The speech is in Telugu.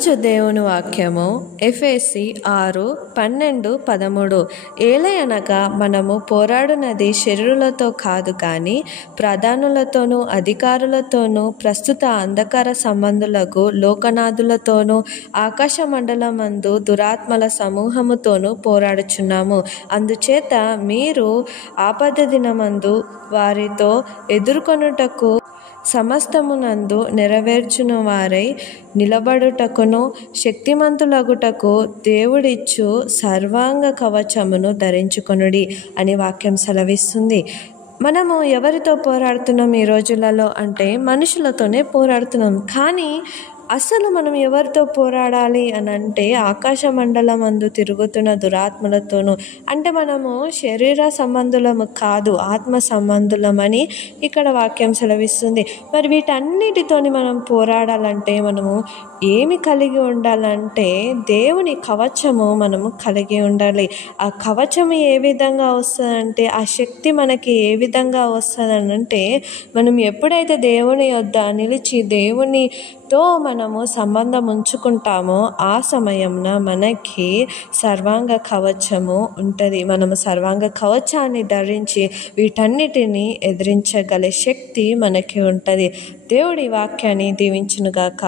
ఈరోజు దేవుని వాక్యము ఎఫెసీ 6:12-13. ఏలయనగా మనము పోరాడునది శరీరులతో కాదు కానీ ప్రధానులతోనూ అధికారులతోనూ ప్రస్తుత అంధకార సంబంధులకు లోకనాథులతోనూ ఆకాశ మండలమందు దురాత్మల సమూహముతోనూ పోరాడుచున్నాము. అందుచేత మీరు ఆపద దినమందు వారితో ఎదుర్కొనుటకు సమస్తమునందు నెరవేర్చున వారై నిలబడుటకును శక్తిమంతులగుటకు దేవుడిచ్చు సర్వాంగ కవచమును ధరించుకొనుడి అని వాక్యం సెలవిస్తుంది. మనము ఎవరితో పోరాడుతున్నాం ఈ రోజులలో అంటే మనుషులతోనే పోరాడుతున్నాం. కానీ అసలు మనం ఎవరితో పోరాడాలి అని అంటే ఆకాశ మండలం అందు తిరుగుతున్న దురాత్మలతోనూ, అంటే మనము శరీర సంబంధులము కాదు, ఆత్మ సంబంధులమని ఇక్కడ వాక్యం సెలవిస్తుంది. మరి వీటన్నిటితోని మనం పోరాడాలంటే మనము ఏమి కలిగి ఉండాలంటే దేవుని కవచము మనము కలిగి ఉండాలి. ఆ కవచము ఏ విధంగా వస్తుందంటే, ఆ శక్తి మనకి ఏ విధంగా వస్తుందనంటే, మనం ఎప్పుడైతే దేవుని యొద్ద నిలిచి దేవునితో మనము సంబంధం ఉంచుకుంటామో ఆ సమయంన మనకి సర్వాంగ కవచము ఉంటుంది. మనము సర్వాంగ కవచాన్ని ధరించి వీటన్నిటిని ఎదిరించగల శక్తి మనకి ఉంటుంది. దేవుడి వాక్యాన్ని దీవించునుగాక.